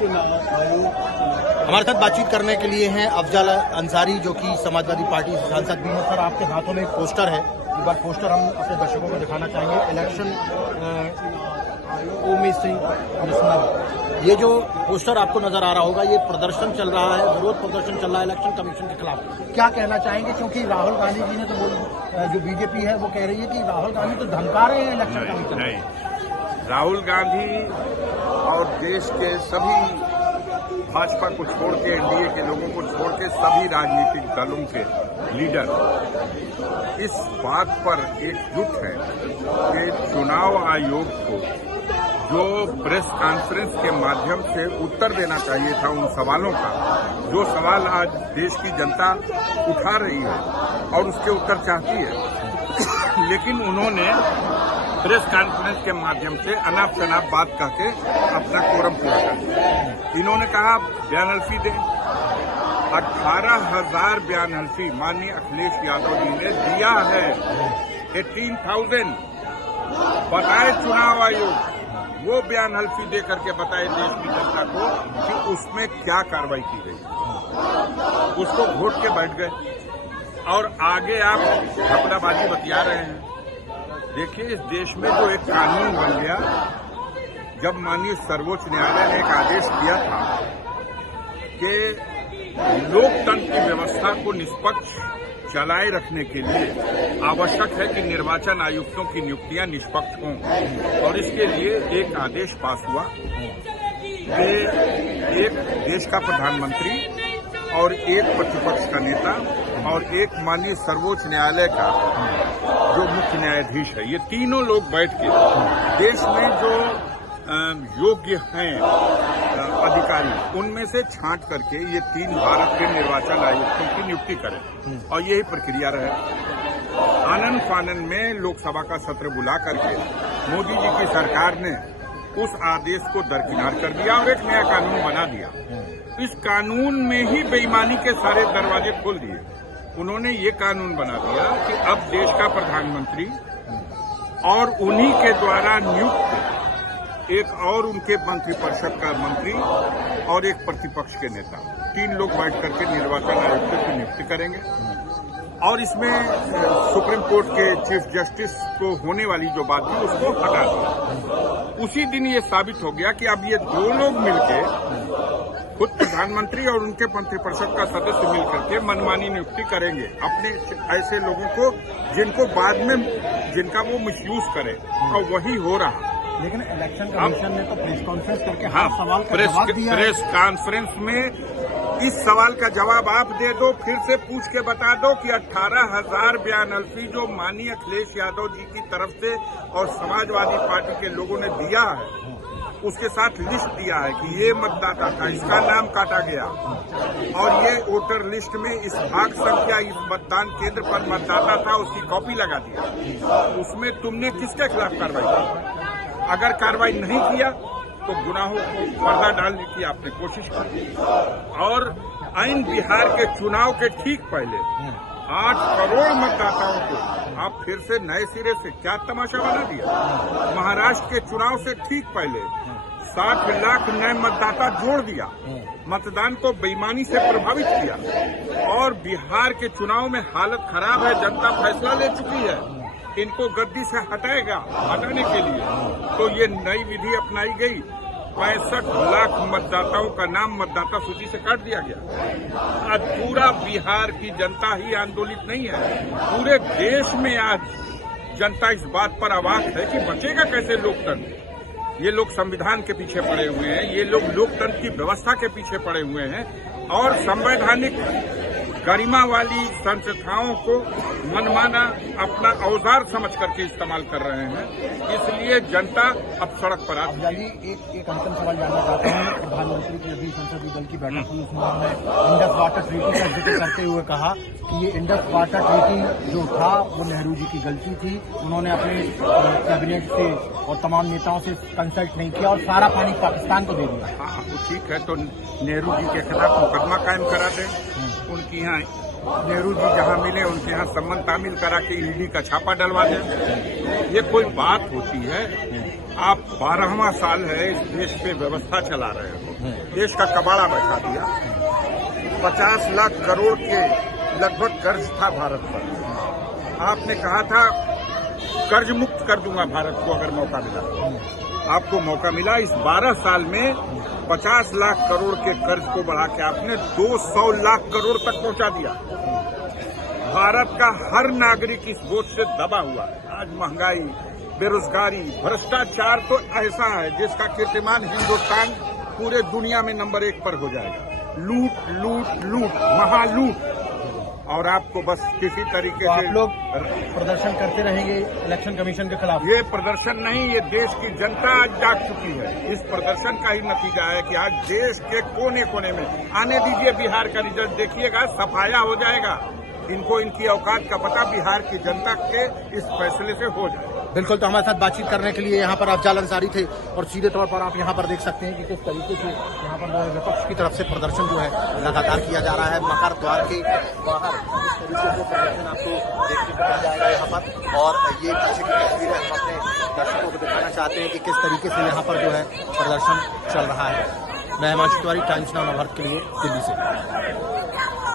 हमारे साथ बातचीत करने के लिए हैं अफजल अंसारी, जो कि समाजवादी पार्टी से सांसद भी हैं। सर, आपके हाथों में एक पोस्टर है, एक बार पोस्टर हम अपने दर्शकों को दिखाना चाहेंगे। इलेक्शन ओमी सिंह, ये जो पोस्टर आपको नजर आ रहा होगा, ये प्रदर्शन चल रहा है, विरोध प्रदर्शन चल रहा है इलेक्शन कमीशन के खिलाफ। क्या कहना चाहेंगे, क्योंकि राहुल गांधी जी ने तो जो बीजेपी है वो कह रही है कि राहुल गांधी तो धमका रहे हैं इलेक्शन कमीशन। नहीं, राहुल गांधी और देश के सभी भाजपा को छोड़ के, एनडीए के लोगों को छोड़ के सभी राजनीतिक दलों के लीडर इस बात पर एकजुट हैं कि चुनाव आयोग को जो प्रेस कॉन्फ्रेंस के माध्यम से उत्तर देना चाहिए था उन सवालों का, जो सवाल आज देश की जनता उठा रही है और उसके उत्तर चाहती है, लेकिन उन्होंने प्रेस कॉन्फ्रेंस के माध्यम से अनाप शनाप बात कह के अपना कोरम पूरा कर दिया। इन्होंने कहा बयान हल्फी दें। 18,000 बयान हल्फी माननीय अखिलेश यादव जी ने दिया है। 18,000 बताए चुनाव आयोग, वो बयान हल्फी दे करके बताए देश की जनता को कि उसमें क्या कार्रवाई की गई। उसको घोट के बैठ गए और आगे आप घपलाबाजी बतिया रहे हैं। देखिए, इस देश में जो एक कानून बन गया, जब माननीय सर्वोच्च न्यायालय ने एक आदेश दिया था कि लोकतंत्र की व्यवस्था को निष्पक्ष चलाए रखने के लिए आवश्यक है कि निर्वाचन आयुक्तों की नियुक्तियां निष्पक्ष हों, और इसके लिए एक आदेश पास हुआ कि एक देश का प्रधानमंत्री और एक प्रतिपक्ष का नेता और एक माननीय सर्वोच्च न्यायालय का जो मुख्य न्यायाधीश है, ये तीनों लोग बैठ के देश में जो योग्य हैं अधिकारी, उनमें से छांट करके ये 3 भारत के निर्वाचन आयुक्तों की नियुक्ति करें, और यही प्रक्रिया रहे। आनन फानन में लोकसभा का सत्र बुला करके मोदी जी की सरकार ने उस आदेश को दरकिनार कर दिया और एक नया कानून बना दिया। इस कानून में ही बेईमानी के सारे दरवाजे खोल दिए। उन्होंने ये कानून बना दिया कि अब देश का प्रधानमंत्री और उन्हीं के द्वारा नियुक्त एक और उनके मंत्रिपरिषद का मंत्री और एक प्रतिपक्ष के नेता, 3 लोग बैठ करके निर्वाचन आयुक्त की नियुक्ति करेंगे। और इसमें सुप्रीम कोर्ट के चीफ जस्टिस को होने वाली जो बात थी उसको हटा दिया। उसी दिन ये साबित हो गया कि अब ये 2 लोग मिलके, खुद प्रधानमंत्री और उनके मंत्रिपरिषद का सदस्य मिलकर के मनमानी नियुक्ति करेंगे अपने ऐसे लोगों को जिनको बाद में जिनका वो मिसयूज करे, और वही हो रहा। लेकिन इलेक्शन कमीशन ने तो प्रेस कॉन्फ्रेंस करके सवाल का जवाब दिया। प्रेस कॉन्फ्रेंस में इस सवाल का जवाब आप दे दो, फिर से पूछ के बता दो कि 18,000 बयान हल्फी जो माननीय अखिलेश यादव जी की तरफ से और समाजवादी पार्टी के लोगों ने दिया है, उसके साथ लिस्ट दिया है कि ये मतदाता था, इसका नाम काटा गया, और ये वोटर लिस्ट में इस भाग संख्या इस मतदान केंद्र पर मतदाता था, उसकी कॉपी लगा दिया। उसमें तुमने किसके खिलाफ कार्रवाई की? अगर कार्रवाई नहीं किया तो गुनाहों को पर्दा डालने की आपने कोशिश की। और आइन बिहार के चुनाव के ठीक पहले 8 करोड़ मतदाताओं को आप फिर से नए सिरे से क्या तमाशा बना दिया। महाराष्ट्र के चुनाव से ठीक पहले 60 लाख नए मतदाता जोड़ दिया, मतदान को बेईमानी से प्रभावित किया। और बिहार के चुनाव में हालत खराब है, जनता फैसला ले चुकी है, इनको गद्दी से हटाने के लिए तो ये नई विधि अपनाई गई। 65 लाख मतदाताओं का नाम मतदाता सूची से काट दिया गया। आज पूरा बिहार की जनता ही आंदोलित नहीं है, पूरे देश में आज जनता इस बात पर अवाक है कि बचेगा कैसे लोकतंत्र। ये लोग संविधान के पीछे पड़े हुए हैं, ये लोग लोकतंत्र की व्यवस्था के पीछे पड़े हुए हैं, और संवैधानिक गरिमा वाली संस्थाओं को मनमाना अपना औजार समझ करके इस्तेमाल कर रहे हैं। इसलिए जनता अब सड़क पर आ गई। एक अंतिम सवाल जानना चाहता हूँ। प्रधानमंत्री की अभी संसदीय दल की बैठक हुई, उसमें उन्होंने इंडस वाटर ट्रीटी का जिक्र करते हुए कहा कि ये इंडस वाटर ट्रीटी जो था वो नेहरू जी की गलती थी। उन्होंने अपने कैबिनेट से और तमाम नेताओं से कंसल्ट नहीं किया और सारा पानी पाकिस्तान को दे दिया। हाँ, ठीक है, तो नेहरू जी के खिलाफ मुकदमा कायम करा दें, उनकी यहाँ नेहरू जी जहां मिले उनके यहाँ सम्मन तामील करा के ईडी का छापा डलवा दें। ये कोई बात होती है? आप 12वां साल है इस देश पे व्यवस्था चला रहे हो, देश का कबाड़ा बैठा दिया। 50 लाख करोड़ के लगभग कर्ज था भारत पर। आपने कहा था कर्ज मुक्त कर दूंगा भारत को अगर मौका मिला। आपको मौका मिला। इस 12 साल में 50 लाख करोड़ के कर्ज को बढ़ा के आपने 200 लाख करोड़ तक पहुंचा दिया। भारत का हर नागरिक इस बोझ से दबा हुआ है। आज महंगाई, बेरोजगारी, भ्रष्टाचार तो ऐसा है जिसका कीर्तिमान हिंदुस्तान पूरे दुनिया में नंबर 1 पर हो जाएगा। लूट लूट लूट, महालूट। और आपको बस किसी तरीके तो से आप लोग प्रदर्शन करते रहेंगे इलेक्शन कमीशन के खिलाफ? ये प्रदर्शन नहीं, ये देश की जनता आज जाग चुकी है। इस प्रदर्शन का ही नतीजा है कि आज देश के कोने कोने में आने दीजिए। बिहार का रिजल्ट देखिएगा, सफाया हो जाएगा। इनको इनकी औकात का पता बिहार की जनता के इस फैसले से हो जाए। बिल्कुल। तो हमारे साथ बातचीत करने के लिए यहाँ पर अफजाल अंसारी थे और सीधे तौर पर आप यहाँ पर देख सकते हैं कि किस तरीके से यहाँ पर विपक्ष की तरफ से प्रदर्शन जो है लगातार किया जा रहा है। मकर द्वार के बाहर इस तरीके से प्रदर्शन आपको देखने को मिल जाएगा यहाँ पर। और ये पीछे की तस्वीर है, हम अपने दर्शकों को दिखाना चाहते हैं कि किस तरीके से यहाँ पर जो है प्रदर्शन चल रहा है। मैं हिमांशु तिवारी, टाइम्स नाउ भारत के लिए दिल्ली से।